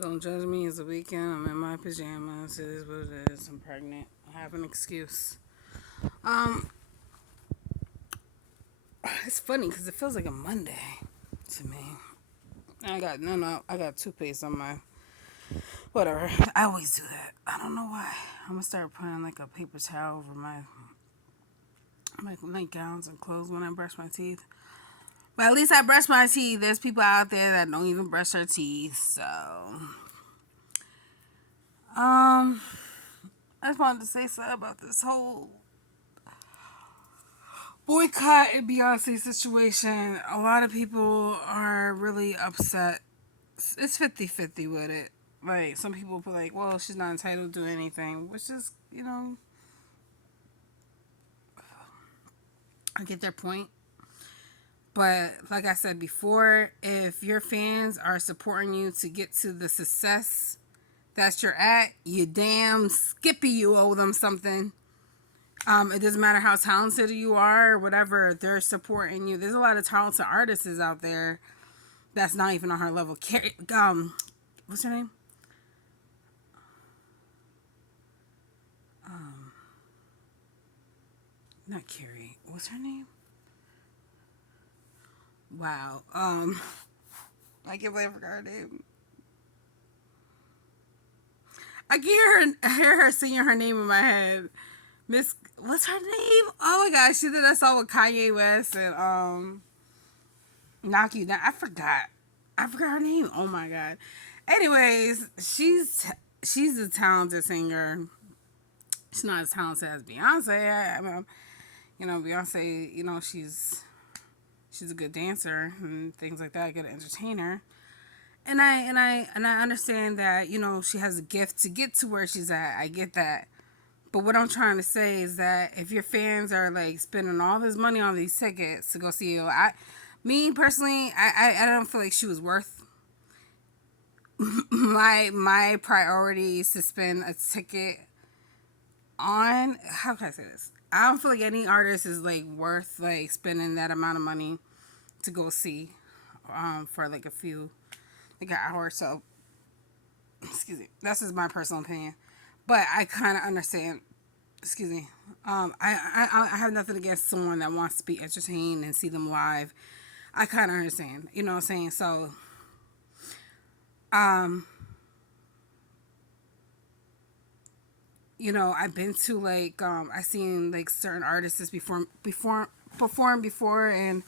Don't judge me. It's a weekend. I'm in my pajamas. It is what it is. I'm pregnant. I have an excuse. Um, it's funny because it feels like a Monday to me. I got no. I got toothpaste on my whatever. I always do that. I don't know why. I'm gonna start putting like a paper towel over my nightgowns and clothes when I brush my teeth. But at least I brush my teeth. There's people out there that don't even brush their teeth. So, um, I just wanted to say something about this whole boycott and Beyonce situation. A lot of people are really upset. It's 50-50 with it. Like, some people put like, well, she's not entitled to do anything, which is, I get their point. But like I said before, if your fans are supporting you to get to the success that you're at, you damn skippy, you owe them something. It doesn't matter how talented you are or whatever, they're supporting you. There's a lot of talented artists out there that's not even on her level. What's her name? Not Carrie. What's her name? Wow. I can't believe I forgot her name. I can hear her singing her name in my head. Miss, what's her name? Oh my gosh, she did that song with Kanye West and Knock You Down. I forgot her name. Oh my god. Anyways, she's a talented singer. She's not as talented as Beyonce. I mean, Beyonce. She's a good dancer and things like that. A good entertainer. And I understand that she has a gift to get to where she's at. I get that. But what I'm trying to say is that if your fans are like spending all this money on these tickets to go see you, me personally, I don't feel like she was worth my priorities to spend a ticket on. How can I say this? I don't feel like any artist is like worth like spending that amount of money to go see for like like an hour or so. Excuse me. That's just my personal opinion. But I kind of understand. Excuse me. I have nothing against someone that wants to be entertained and see them live. I kind of understand. You know what I'm saying? So, um, I've been to like I seen like certain artists before perform before, and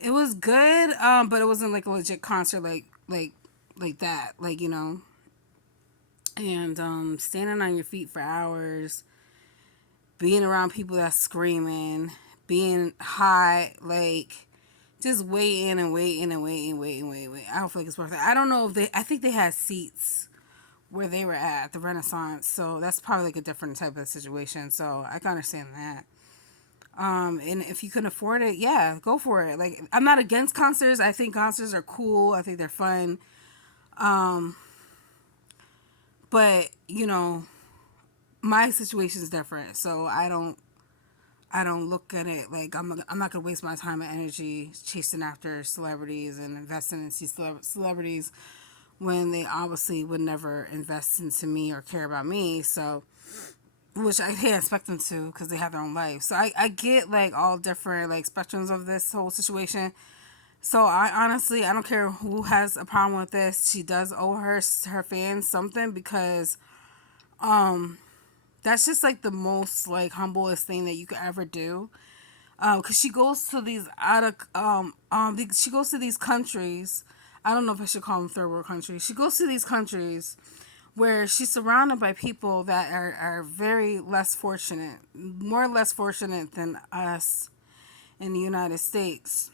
it was good. But it wasn't like a legit concert like that. Like and standing on your feet for hours, being around people that's screaming, being hot, like just waiting and waiting and waiting. I don't feel like it's worth it. I don't know if I think they had seats where they were at the Renaissance, so that's probably like a different type of situation. So I can understand that. And if you can afford it, yeah, go for it. Like, I'm not against concerts. I think concerts are cool. I think they're fun. Um, but my situation is different, so I don't look at it like I'm not gonna waste my time and energy chasing after celebrities and investing in these celebrities when they obviously would never invest into me or care about me. So, which I can't expect them to because they have their own life. So I get like all different like spectrums of this whole situation. So I honestly I don't care who has a problem with this. She does owe her fans something because that's just like the most like humblest thing that you could ever do. Because she goes to these she goes to these countries. I don't know if I should call them third world countries. She goes to these countries where she's surrounded by people that are very less fortunate, more less fortunate than us in the United States.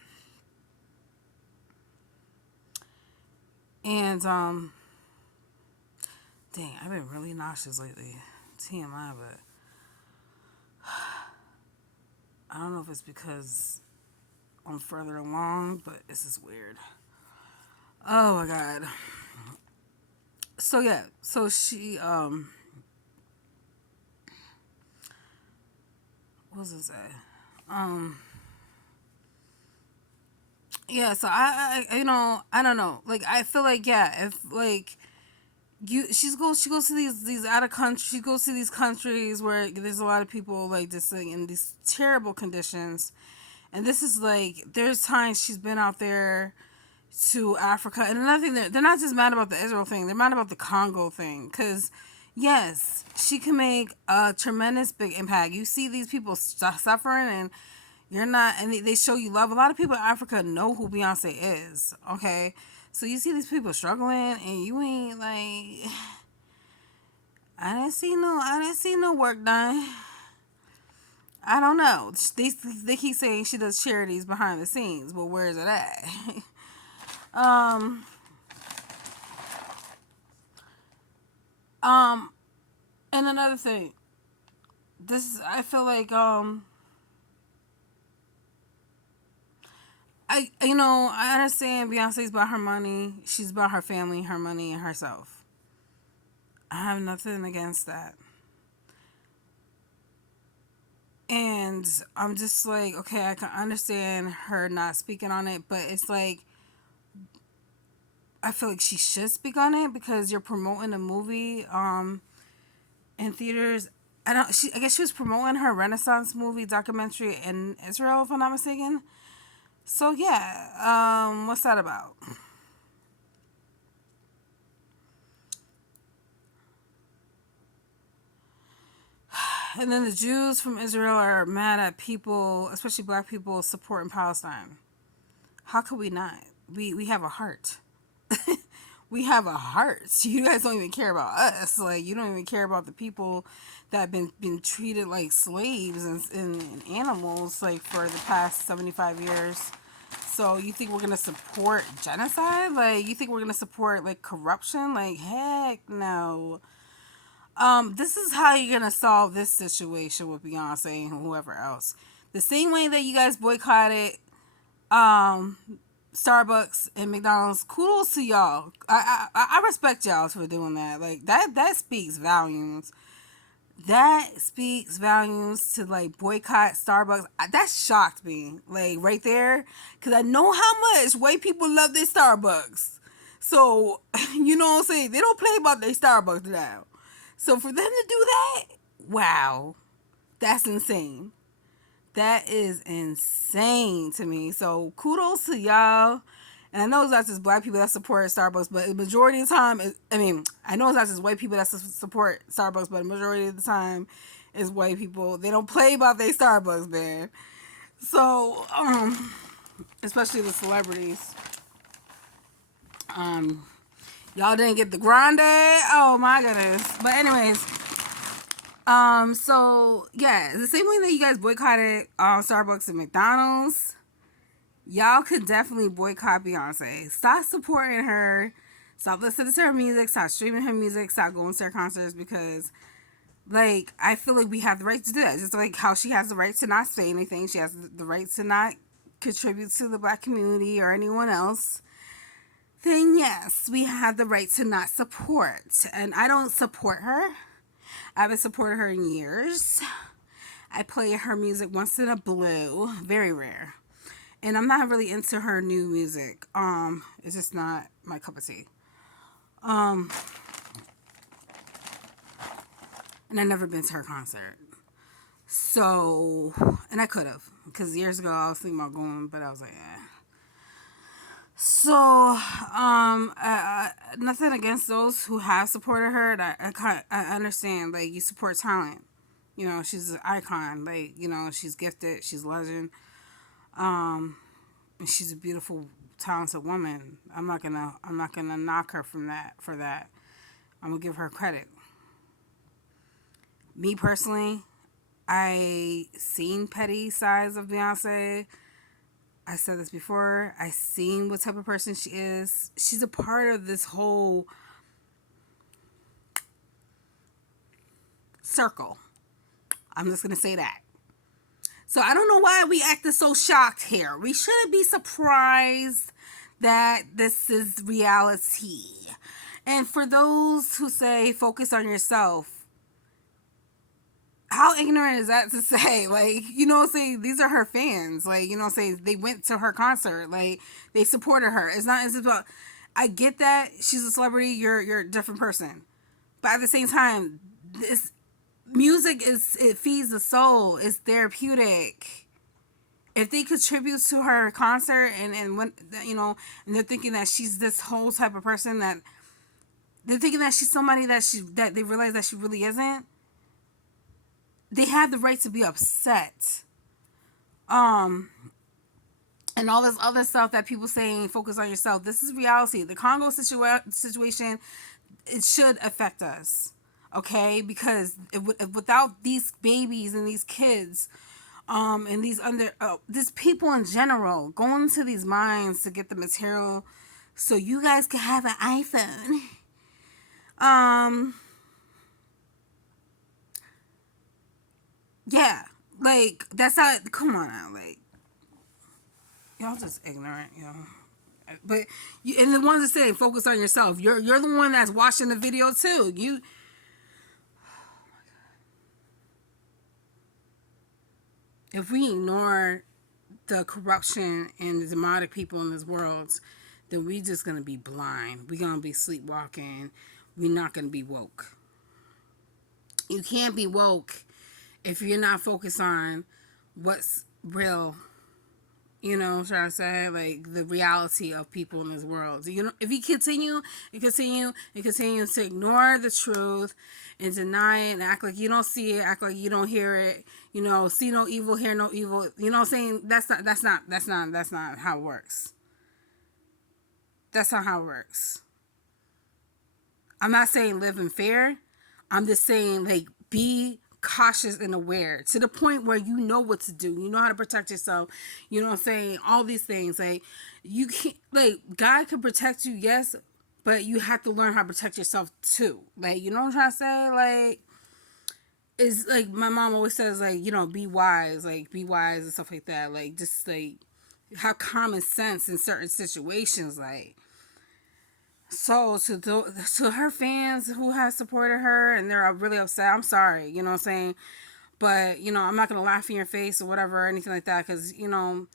And dang, I've been really nauseous lately. TMI, but I don't know if it's because I'm further along, but this is weird. Oh my god. So yeah, so she what was it say? Um Yeah, so I don't know. Like I feel like yeah, if like she goes to these out of country she goes to these countries where there's a lot of people like just like in these terrible conditions, and this is like there's times she's been out there to Africa. And another thing, they're not just mad about the Israel thing, they're mad about the Congo thing. Because, yes, she can make a tremendous big impact. You see these people suffering, and you're not, and they show you love. A lot of people in Africa know who Beyonce is, okay? So you see these people struggling, and you ain't like, I didn't see no work done. I don't know. They keep saying she does charities behind the scenes, but where is it at? um, um, And another thing, I feel like I understand Beyonce's about her money. She's about her family, her money, and herself. I have nothing against that. And I'm just like, okay, I can understand her not speaking on it, but it's like I feel like she should speak on it because you're promoting a movie in theaters. I guess she was promoting her Renaissance movie documentary in Israel, if I'm not mistaken. So yeah, what's that about? And then the Jews from Israel are mad at people, especially black people, supporting Palestine. How could we not? We have a heart. We have a heart. You guys don't even care about us. Like you don't even care about the people that have been treated like slaves and animals like for the past 75 years. So you think we're gonna support genocide? Like you think we're gonna support like corruption? Like heck no. This is how you're gonna solve this situation with Beyonce and whoever else. The same way that you guys boycotted um Starbucks and McDonald's, kudos to y'all. I respect y'all for doing that. Like that speaks volumes. That speaks volumes to like boycott Starbucks. That shocked me. Like right there, because I know how much white people love their Starbucks. So you know what I'm saying? They don't play about their Starbucks now. So for them to do that, wow, that's insane. That is insane to me. So kudos to y'all. And I know it's not just black people that support Starbucks, but the majority of the time, I know it's not just white people that support Starbucks, but the majority of the time is white people. They don't play about their Starbucks, man. So, especially the celebrities. Um, y'all didn't get the grande. Oh my goodness. But anyways, so yeah, the same way that you guys boycotted Starbucks and McDonald's, y'all could definitely boycott Beyonce. Stop supporting her. Stop listening to her music. Stop streaming her music. Stop going to her concerts because, like, I feel like we have the right to do that. Just like how she has the right to not say anything. She has the right to not contribute to the black community or anyone else. Then yes, we have the right to not support. And I don't support her. I haven't supported her in years. I play her music once in a blue, very rare. And I'm not really into her new music. It's just not my cup of tea. Um, and I've never been to her concert. So, and I could have, because years ago I was thinking about going, but I was like, eh. So, nothing against those who have supported her. I understand. Like, you support talent. You know, she's an icon. Like, you know, she's gifted. She's a legend. Um, and she's a beautiful, talented woman. I'm not gonna knock her for that. I'm gonna give her credit. Me personally, I seen petty sides of Beyonce. I said this before. I seen what type of person she is. She's a part of this whole circle. I'm just gonna say that. So I don't know why we acted so shocked here. We shouldn't be surprised that this is reality. And for those who say focus on yourself, how ignorant is that to say? Like, you know what I'm saying? These are her fans. Like, you know what I'm saying? They went to her concert. Like, they supported her. It's about, I get that she's a celebrity. You're a different person. But at the same time, this music it feeds the soul. It's therapeutic. If they contribute to her concert and when, you know, and they're thinking that she's this whole type of person, that they're thinking that she's somebody that they realize that she really isn't, they have the right to be upset. Um, and all this other stuff that people saying, focus on yourself. This is reality. The Congo situation, it should affect us, okay? Because without these babies and these kids, and these people in general going to these mines to get the material, so you guys can have an iPhone. Yeah, like that's not. Come on now, like y'all just ignorant, you know. But and the ones that say focus on yourself, you're the one that's watching the video too. If we ignore the corruption and the demonic people in this world, then we just gonna be blind. We gonna be sleepwalking. We're not gonna be woke. You can't be woke if you're not focused on what's real. You know what I'm trying to say? Like the reality of people in this world. You know, if you continue to ignore the truth and deny it and act like you don't see it, act like you don't hear it, you know, see no evil, hear no evil. You know what I'm saying? That's not how it works. That's not how it works. I'm not saying live in fear. I'm just saying like be cautious and aware to the point where you know what to do. You know how to protect yourself. You know what I'm saying? All these things. Like you can't, like God can protect you, yes, but you have to learn how to protect yourself too. Like, you know what I'm trying to say? Like it's like my mom always says, like, you know, be wise, like be wise and stuff like that. Like just like have common sense in certain situations, like. So to her fans who have supported her and they're really upset, I'm sorry, you know what I'm saying? But, you know, I'm not going to laugh in your face or whatever or anything like that because, you know,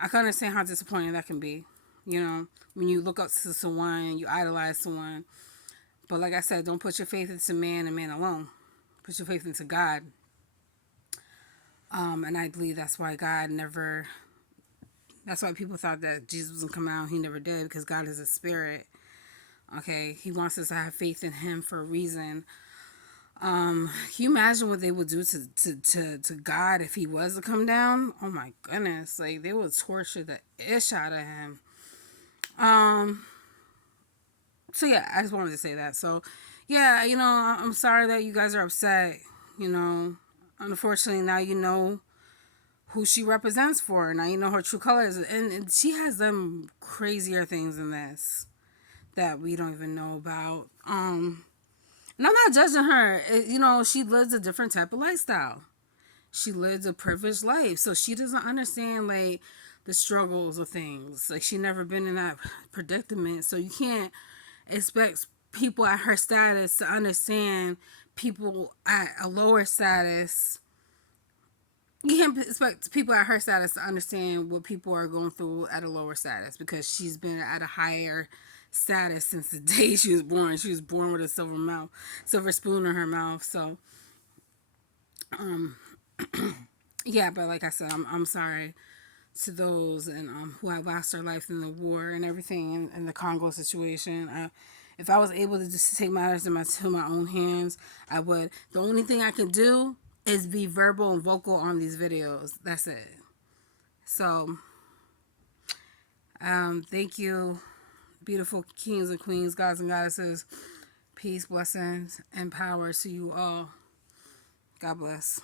I can understand how disappointing that can be, you know, when you look up to someone and you idolize someone. But like I said, don't put your faith into man and man alone. Put your faith into God. And I believe that's why that's why people thought that Jesus wasn't coming out. He never did because God is a spirit. Okay, he wants us to have faith in him for a reason. Can you imagine what they would do to God if he was to come down? Oh my goodness, like they would torture the ish out of him. So yeah, I just wanted to say that. So yeah, you know, I'm sorry that you guys are upset. You know, unfortunately now you know who she represents for. Now you know her true colors, and she has them crazier things than this that we don't even know about. And I'm not judging her. You know, she lives a different type of lifestyle. She lives a privileged life, so she doesn't understand like the struggles of things. Like she never been in that predicament, so you can't expect people at her status to understand people at a lower status. You can't expect people at her status to understand what people are going through at a lower status because she's been at a higher status since the day she was born. She was born with a silver spoon in her mouth. So, yeah, but like I said, I'm sorry to those and who have lost their life in the war and everything in the Congo situation. If I was able to just take matters into my own hands, I would. The only thing I can do is be verbal and vocal on these videos. That's it. So, thank you, beautiful kings and queens, gods and goddesses. Peace, blessings, and power to you all. God bless.